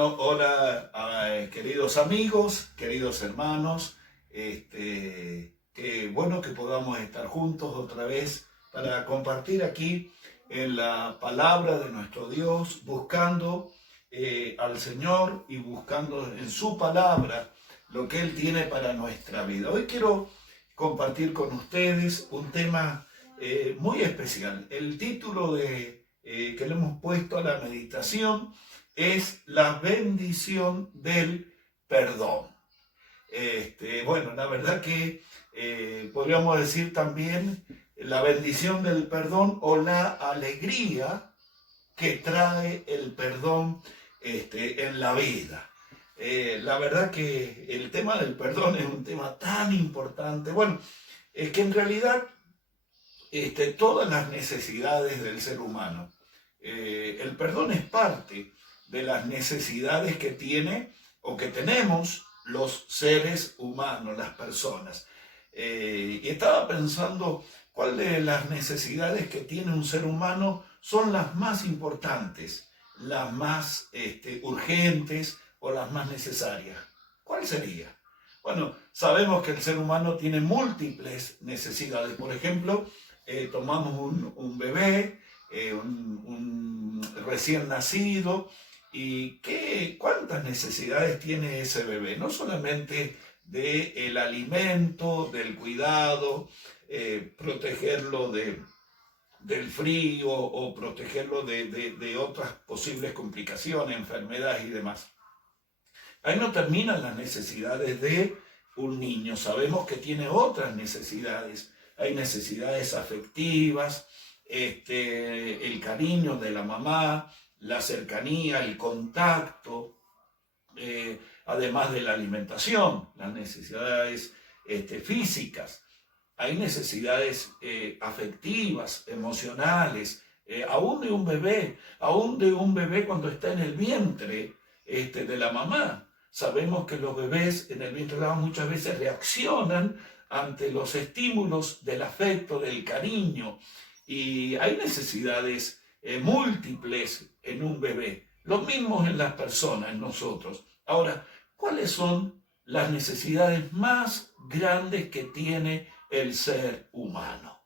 Bueno, hola, queridos amigos, queridos hermanos. Qué bueno que podamos estar juntos otra vez para compartir aquí en la palabra de nuestro Dios, buscando al Señor y buscando en su palabra lo que Él tiene para nuestra vida. Hoy quiero compartir con ustedes un tema muy especial. El título que le hemos puesto a la meditación es la bendición del perdón. Bueno, la verdad que podríamos decir también la bendición del perdón o la alegría que trae el perdón en la vida. La verdad que el tema del perdón es un tema tan importante. Bueno, es que en realidad todas las necesidades del ser humano, el perdón es parte de las necesidades que tiene o que tenemos los seres humanos, las personas. Y estaba pensando cuál de las necesidades que tiene un ser humano son las más importantes, las más urgentes o las más necesarias. ¿Cuál sería? Bueno, sabemos que el ser humano tiene múltiples necesidades. Por ejemplo, tomamos un bebé, un recién nacido, y cuántas necesidades tiene ese bebé. No solamente del alimento, del cuidado, protegerlo del frío o protegerlo de otras posibles complicaciones, enfermedades y demás. Ahí no terminan las necesidades de un niño. Sabemos que tiene otras necesidades. Hay necesidades afectivas, el cariño de la mamá, la cercanía, el contacto, además de la alimentación, las necesidades físicas. Hay necesidades afectivas, emocionales, aún de un bebé cuando está en el vientre de la mamá. Sabemos que los bebés en el vientre de la mamá muchas veces reaccionan ante los estímulos del afecto, del cariño, y hay necesidades múltiples en un bebé, lo mismo en las personas, en nosotros. Ahora, ¿cuáles son las necesidades más grandes que tiene el ser humano?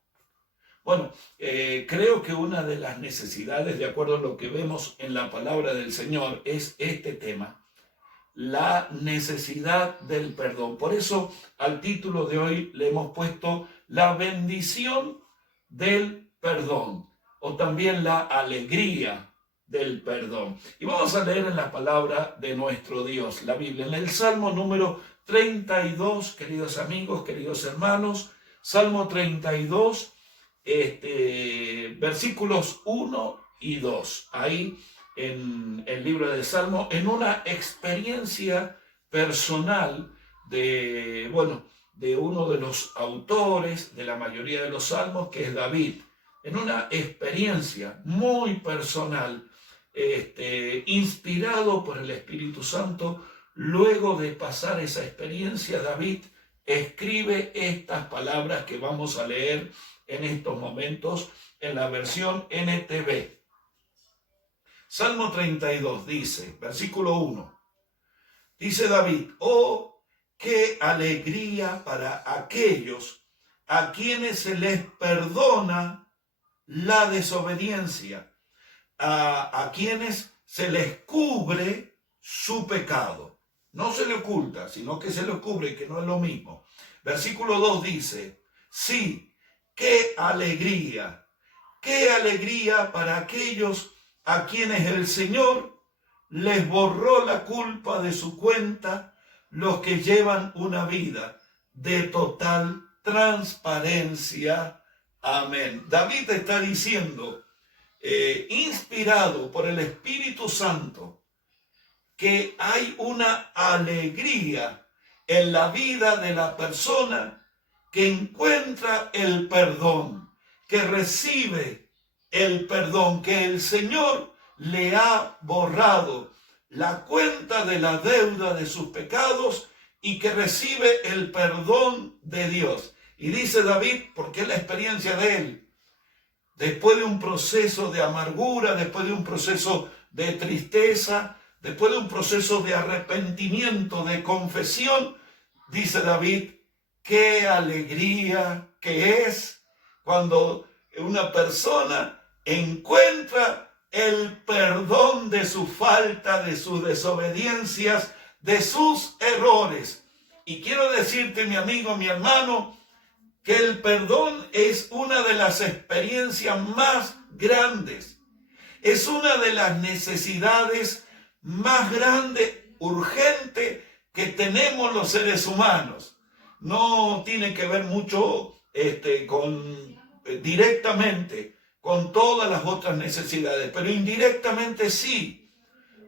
Bueno, creo que una de las necesidades, de acuerdo a lo que vemos en la palabra del Señor, es este tema: la necesidad del perdón. Por eso al título de hoy le hemos puesto la bendición del perdón, o también la alegría del perdón. Y vamos a leer en la palabra de nuestro Dios, la Biblia, en el Salmo número 32, queridos amigos, queridos hermanos, Salmo 32, versículos 1 y 2. Ahí en el libro del Salmo, en una experiencia personal de uno de los autores de la mayoría de los salmos, que es David. En una experiencia muy personal, inspirado por el Espíritu Santo, luego de pasar esa experiencia, David escribe estas palabras que vamos a leer en estos momentos en la versión NTV. Salmo 32 dice, versículo 1, dice David: oh, qué alegría para aquellos a quienes se les perdona la desobediencia, a quienes se les cubre su pecado. No se le oculta, sino que se le cubre, que no es lo mismo. Versículo 2 dice, sí, qué alegría para aquellos a quienes el Señor les borró la culpa de su cuenta, los que llevan una vida de total transparencia. Amén. David está diciendo, inspirado por el Espíritu Santo, que hay una alegría en la vida de la persona que encuentra el perdón, que recibe el perdón, que el Señor le ha borrado la cuenta de la deuda de sus pecados y que recibe el perdón de Dios. Y dice David, porque es la experiencia de él, después de un proceso de amargura, después de un proceso de tristeza, después de un proceso de arrepentimiento, de confesión, dice David, qué alegría que es cuando una persona encuentra el perdón de su falta, de sus desobediencias, de sus errores. Y quiero decirte, mi amigo, mi hermano, que el perdón es una de las experiencias más grandes. Es una de las necesidades más grandes, urgentes, que tenemos los seres humanos. No tiene que ver mucho directamente con todas las otras necesidades, pero indirectamente sí,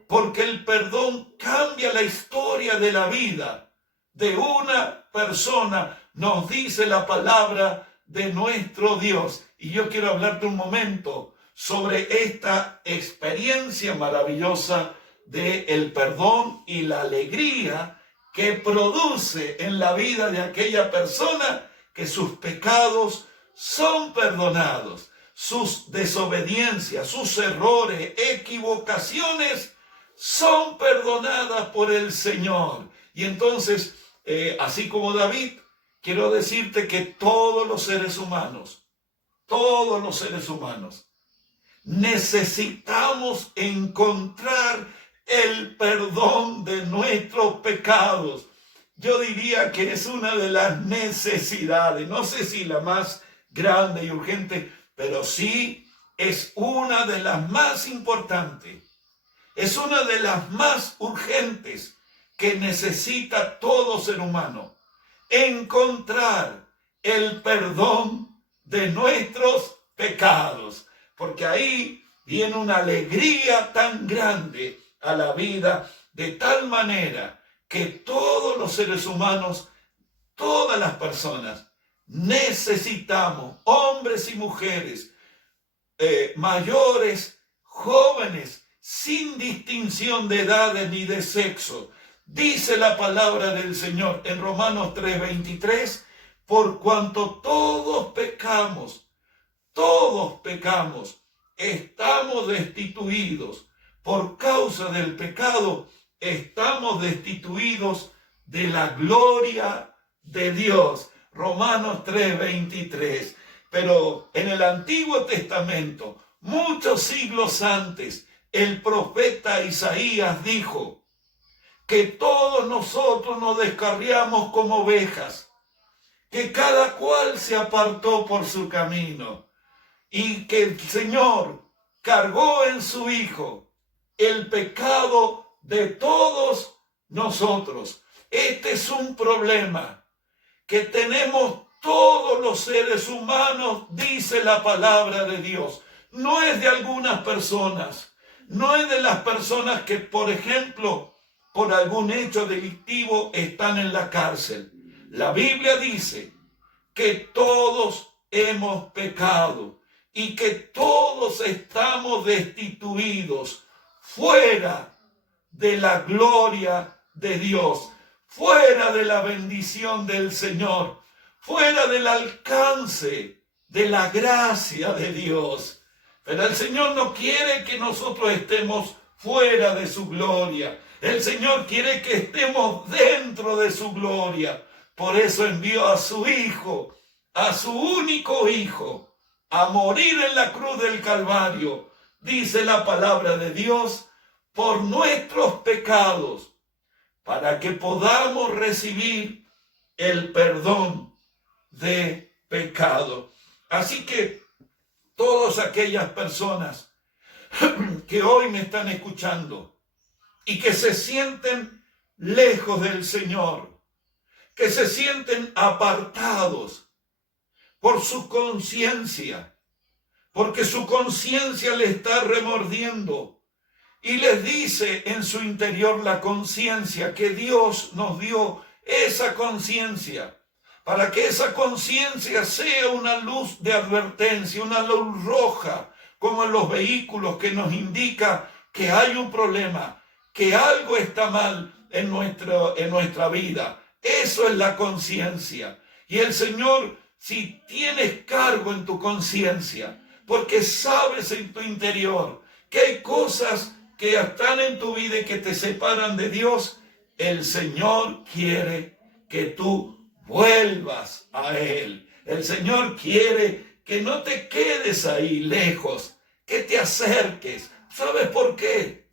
porque el perdón cambia la historia de la vida de una persona, nos dice la palabra de nuestro Dios. Y yo quiero hablarte un momento sobre esta experiencia maravillosa del perdón y la alegría que produce en la vida de aquella persona que sus pecados son perdonados, sus desobediencias, sus errores, equivocaciones son perdonadas por el Señor. Y entonces, así como David, quiero decirte que todos los seres humanos, necesitamos encontrar el perdón de nuestros pecados. Yo diría que es una de las necesidades, no sé si la más grande y urgente, pero sí es una de las más importantes. Es una de las más urgentes que necesita todo ser humano. Encontrar el perdón de nuestros pecados. Porque ahí viene una alegría tan grande a la vida, de tal manera que todos los seres humanos, todas las personas, necesitamos, hombres y mujeres, mayores, jóvenes, sin distinción de edades ni de sexo. Dice la palabra del Señor en Romanos 3:23, por cuanto todos pecamos, estamos destituidos. Por causa del pecado, estamos destituidos de la gloria de Dios. Romanos 3:23. Pero en el Antiguo Testamento, muchos siglos antes, el profeta Isaías dijo que todos nosotros nos descarriamos como ovejas, que cada cual se apartó por su camino y que el Señor cargó en su Hijo el pecado de todos nosotros. Este es un problema que tenemos todos los seres humanos, dice la palabra de Dios. No es de algunas personas, no es de las personas que, por ejemplo, por algún hecho delictivo están en la cárcel. La Biblia dice que todos hemos pecado y que todos estamos destituidos, fuera de la gloria de Dios, fuera de la bendición del Señor, fuera del alcance de la gracia de Dios. Pero el Señor no quiere que nosotros estemos fuera de su gloria. El Señor quiere que estemos dentro de su gloria. Por eso envió a su Hijo, a su único Hijo, a morir en la cruz del Calvario, dice la palabra de Dios, por nuestros pecados, para que podamos recibir el perdón de pecado. Así que todas aquellas personas que hoy me están escuchando y que se sienten lejos del Señor, que se sienten apartados por su conciencia, porque su conciencia le está remordiendo y les dice en su interior la conciencia que Dios nos dio esa conciencia, para que esa conciencia sea una luz de advertencia, una luz roja, como en los vehículos, que nos indica que hay un problema, que algo está mal en nuestra vida. Eso es la conciencia. Y el Señor, si tienes cargo en tu conciencia, porque sabes en tu interior que hay cosas que están en tu vida y que te separan de Dios, el Señor quiere que tú vuelvas a Él. El Señor quiere que no te quedes ahí lejos, que te acerques. ¿Sabes por qué?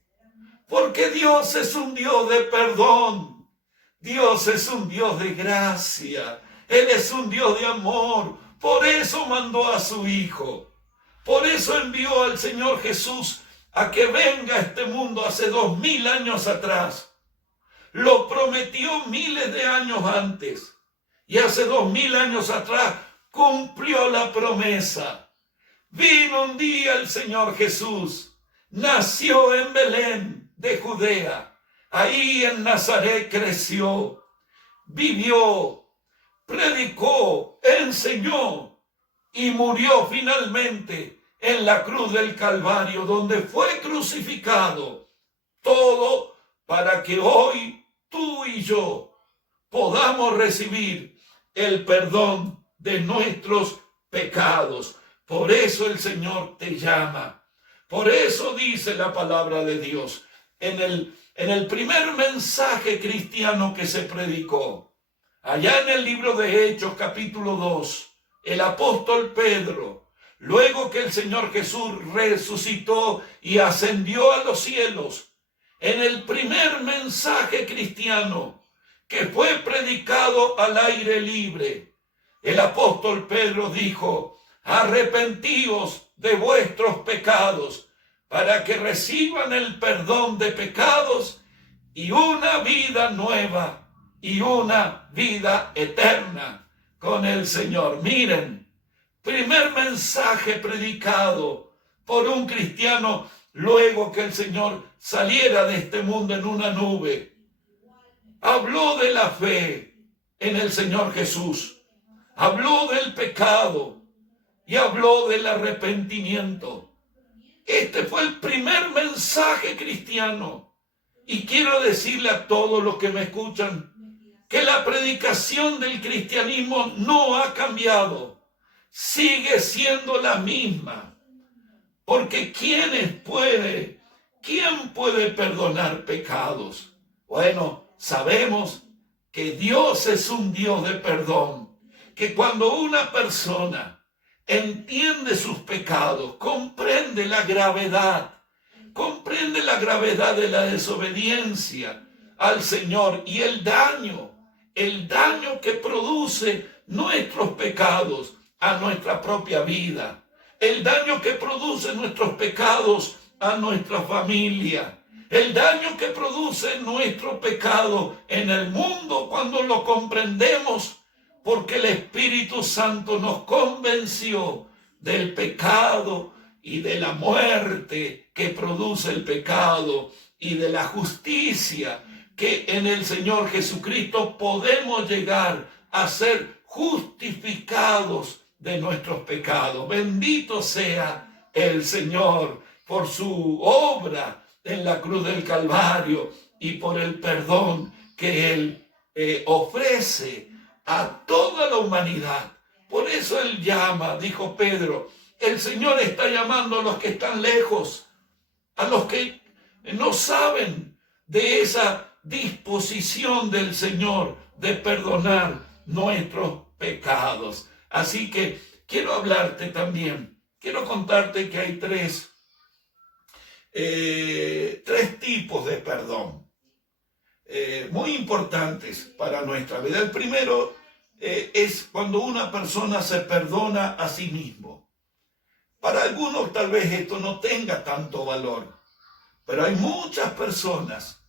Porque Dios es un Dios de perdón. Dios es un Dios de gracia. Él es un Dios de amor. Por eso mandó a su Hijo. Por eso envió al Señor Jesús a que venga a este mundo hace 2000 años atrás. Lo prometió miles de años antes. Y hace 2000 años atrás cumplió la promesa. Vino un día el Señor Jesús. Nació en Belén de Judea. Ahí en Nazaret creció. Vivió. Predicó. Enseñó. Y murió finalmente en la cruz del Calvario, donde fue crucificado. Todo para que hoy tú y yo podamos recibir el perdón de nuestros pecados. Por eso el Señor te llama. Por eso dice la palabra de Dios en el primer mensaje cristiano que se predicó, allá en el libro de Hechos capítulo 2, el apóstol Pedro, luego que el Señor Jesús resucitó y ascendió a los cielos, en el primer mensaje cristiano que fue predicado al aire libre, el apóstol Pedro dijo: arrepentíos de vuestros pecados para que reciban el perdón de pecados y una vida nueva y una vida eterna con el Señor. Miren, primer mensaje predicado por un cristiano luego que el Señor saliera de este mundo en una nube. Habló de la fe en el Señor Jesús, habló del pecado y habló del arrepentimiento. Este fue el primer mensaje cristiano. Y quiero decirle a todos los que me escuchan que la predicación del cristianismo no ha cambiado. Sigue siendo la misma. Porque ¿quién puede perdonar pecados? Bueno, sabemos que Dios es un Dios de perdón. Que cuando una persona entiende sus pecados, comprende la gravedad de la desobediencia al Señor y el daño que produce nuestros pecados a nuestra propia vida, el daño que produce nuestros pecados a nuestra familia, el daño que produce nuestro pecado en el mundo cuando lo comprendemos, porque el Espíritu Santo nos convenció del pecado y de la muerte que produce el pecado y de la justicia que en el Señor Jesucristo podemos llegar a ser justificados de nuestros pecados. Bendito sea el Señor por su obra en la cruz del Calvario y por el perdón que Él ofrece a toda la humanidad. Por eso Él llama, dijo Pedro, el Señor está llamando a los que están lejos, a los que no saben de esa disposición del Señor de perdonar nuestros pecados. Así que quiero hablarte también, quiero contarte que hay tres tipos de perdón muy importantes para nuestra vida. El primero es cuando una persona se perdona a sí mismo. Para algunos tal vez esto no tenga tanto valor, pero hay muchas personas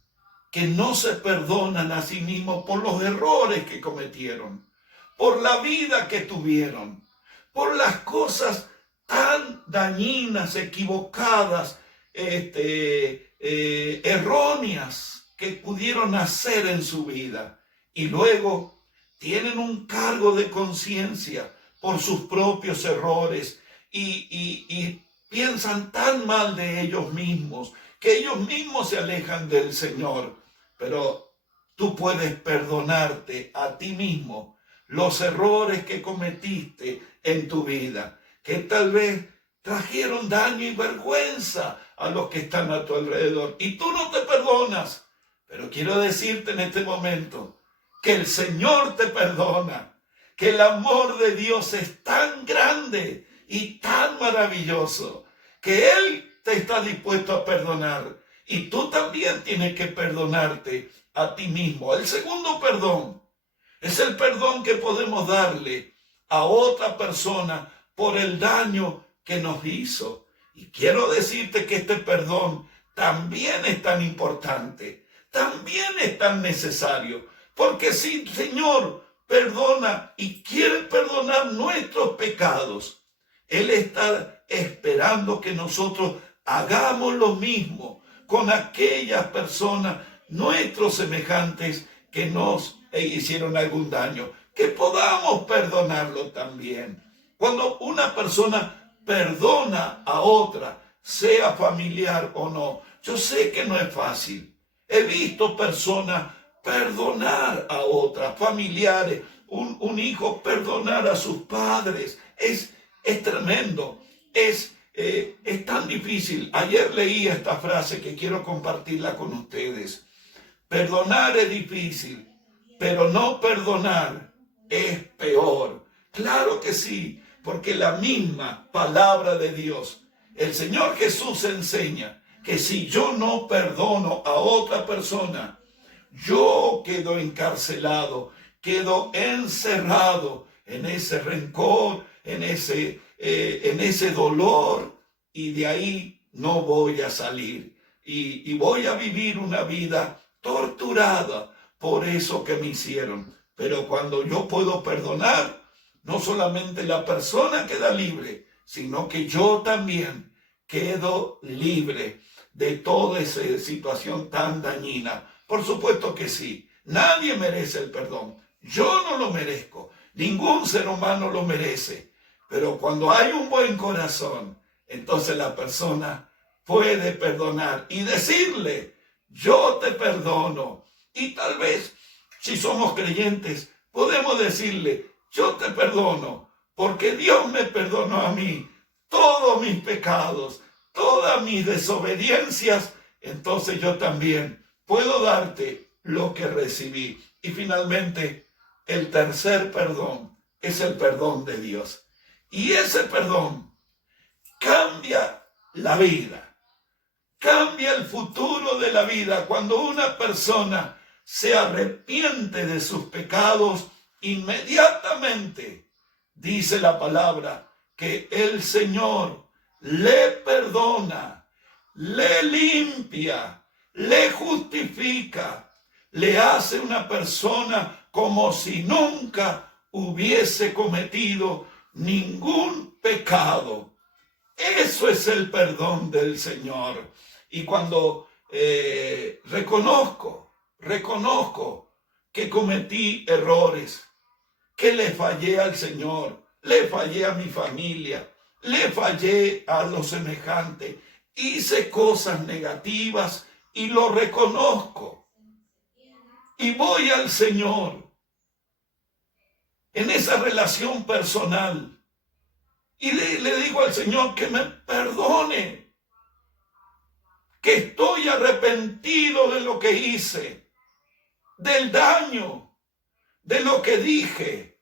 que no se perdonan a sí mismos por los errores que cometieron, por la vida que tuvieron, por las cosas tan dañinas, equivocadas, erróneas que pudieron hacer en su vida. Y luego tienen un cargo de conciencia por sus propios errores y piensan tan mal de ellos mismos que ellos mismos se alejan del Señor. Pero tú puedes perdonarte a ti mismo los errores que cometiste en tu vida, que tal vez trajeron daño y vergüenza a los que están a tu alrededor. Y tú no te perdonas. Pero quiero decirte en este momento que el Señor te perdona, que el amor de Dios es tan grande y tan maravilloso, que Él te está dispuesto a perdonar. Y tú también tienes que perdonarte a ti mismo. El segundo perdón es el perdón que podemos darle a otra persona por el daño que nos hizo. Y quiero decirte que este perdón también es tan importante, también es tan necesario, porque si el Señor perdona y quiere perdonar nuestros pecados, Él está esperando que nosotros hagamos lo mismo con aquellas personas, nuestros semejantes, que nos hicieron algún daño, que podamos perdonarlo también. Cuando una persona perdona a otra, sea familiar o no, yo sé que no es fácil. He visto personas perdonar a otras, familiares, un hijo perdonar a sus padres. Es tremendo, es tan difícil. Ayer leí esta frase que quiero compartirla con ustedes. Perdonar es difícil, pero no perdonar es peor. Claro que sí, porque la misma palabra de Dios, el Señor Jesús enseña que si yo no perdono a otra persona, yo quedo encarcelado, quedo encerrado en ese rencor, en ese dolor, y de ahí no voy a salir. Y voy a vivir una vida torturada por eso que me hicieron. Pero cuando yo puedo perdonar, no solamente la persona queda libre, sino que yo también quedo libre de toda esa situación tan dañina. Por supuesto que sí, nadie merece el perdón. Yo no lo merezco, ningún ser humano lo merece. Pero cuando hay un buen corazón, entonces la persona puede perdonar y decirle: yo te perdono. Y tal vez, si somos creyentes, podemos decirle: yo te perdono, porque Dios me perdonó a mí todos mis pecados, todas mis desobediencias. Entonces yo también puedo darte lo que recibí. Y finalmente, el tercer perdón es el perdón de Dios. Y ese perdón cambia la vida, cambia el futuro de la vida. Cuando una persona se arrepiente de sus pecados, inmediatamente dice la palabra que el Señor le perdona, le limpia, le justifica, le hace una persona como si nunca hubiese cometido ningún pecado. Eso es el perdón del Señor. Y cuando reconozco que cometí errores, que le fallé al Señor, le fallé a mi familia, le fallé a los semejantes, hice cosas negativas y lo reconozco. Y voy al Señor en esa relación personal y le digo al Señor que me perdone, que estoy arrepentido de lo que hice, del daño, de lo que dije,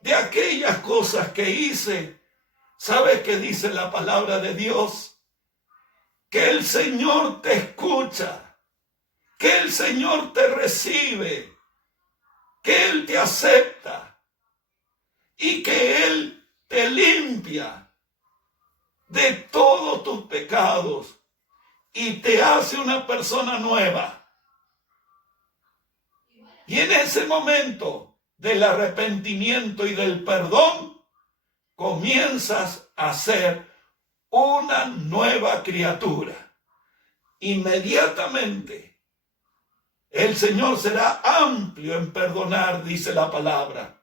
de aquellas cosas que hice. ¿Sabes qué dice la palabra de Dios? Que el Señor te escucha, que el Señor te recibe, que Él te acepta y que Él te limpia de todos tus pecados y te hace una persona nueva. Y en ese momento del arrepentimiento y del perdón, comienzas a ser una nueva criatura. Inmediatamente el Señor será amplio en perdonar, dice la palabra,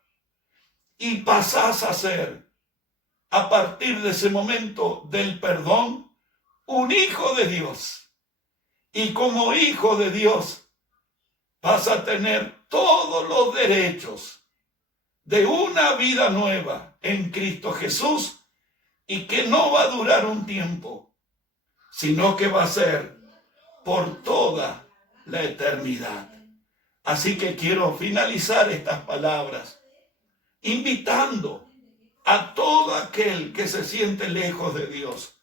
y pasás a ser, a partir de ese momento del perdón, un hijo de Dios. Y como hijo de Dios vas a tener todos los derechos de una vida nueva en Cristo Jesús, y que no va a durar un tiempo, sino que va a ser por toda la eternidad. Así que quiero finalizar estas palabras invitando a todo aquel que se siente lejos de Dios,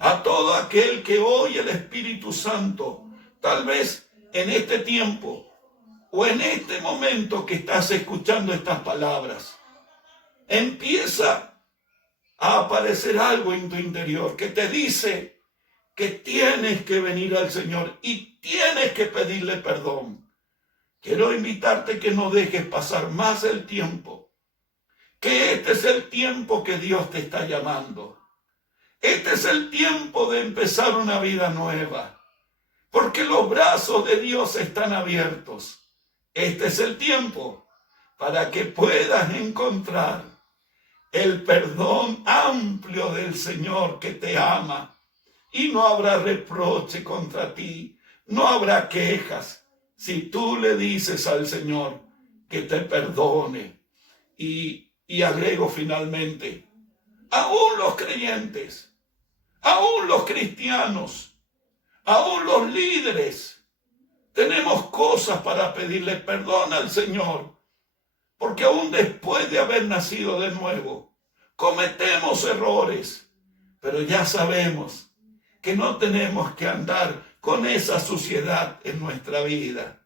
a todo aquel que oye el Espíritu Santo, tal vez en este tiempo o en este momento que estás escuchando estas palabras, empieza a aparecer algo en tu interior que te dice que tienes que venir al Señor y tienes que pedirle perdón. Quiero invitarte que no dejes pasar más el tiempo, que este es el tiempo que Dios te está llamando. Este es el tiempo de empezar una vida nueva, porque los brazos de Dios están abiertos. Este es el tiempo para que puedas encontrar el perdón amplio del Señor que te ama, y no habrá reproche contra ti, no habrá quejas si tú le dices al Señor que te perdone. Y agrego finalmente, aún los creyentes, aún los cristianos, aún los líderes, tenemos cosas para pedirle perdón al Señor, porque aún después de haber nacido de nuevo, cometemos errores, pero ya sabemos que no tenemos que andar con esa suciedad en nuestra vida,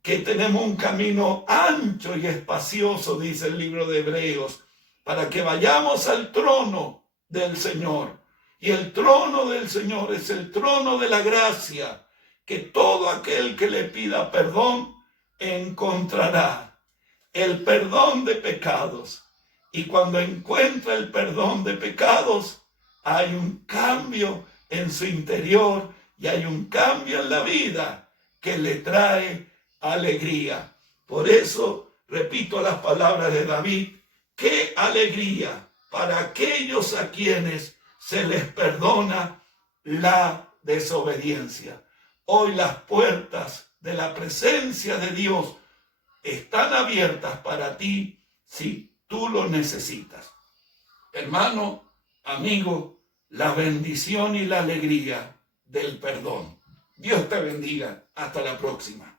que tenemos un camino ancho y espacioso, dice el libro de Hebreos, para que vayamos al trono del Señor. Y el trono del Señor es el trono de la gracia, que todo aquel que le pida perdón encontrará el perdón de pecados. Y cuando encuentra el perdón de pecados, hay un cambio en su interior y hay un cambio en la vida que le trae alegría. Por eso, repito las palabras de David, qué alegría para aquellos a quienes se les perdona la desobediencia. Hoy las puertas de la presencia de Dios están abiertas para ti si tú lo necesitas. Hermano, amigo, la bendición y la alegría del perdón. Dios te bendiga. Hasta la próxima.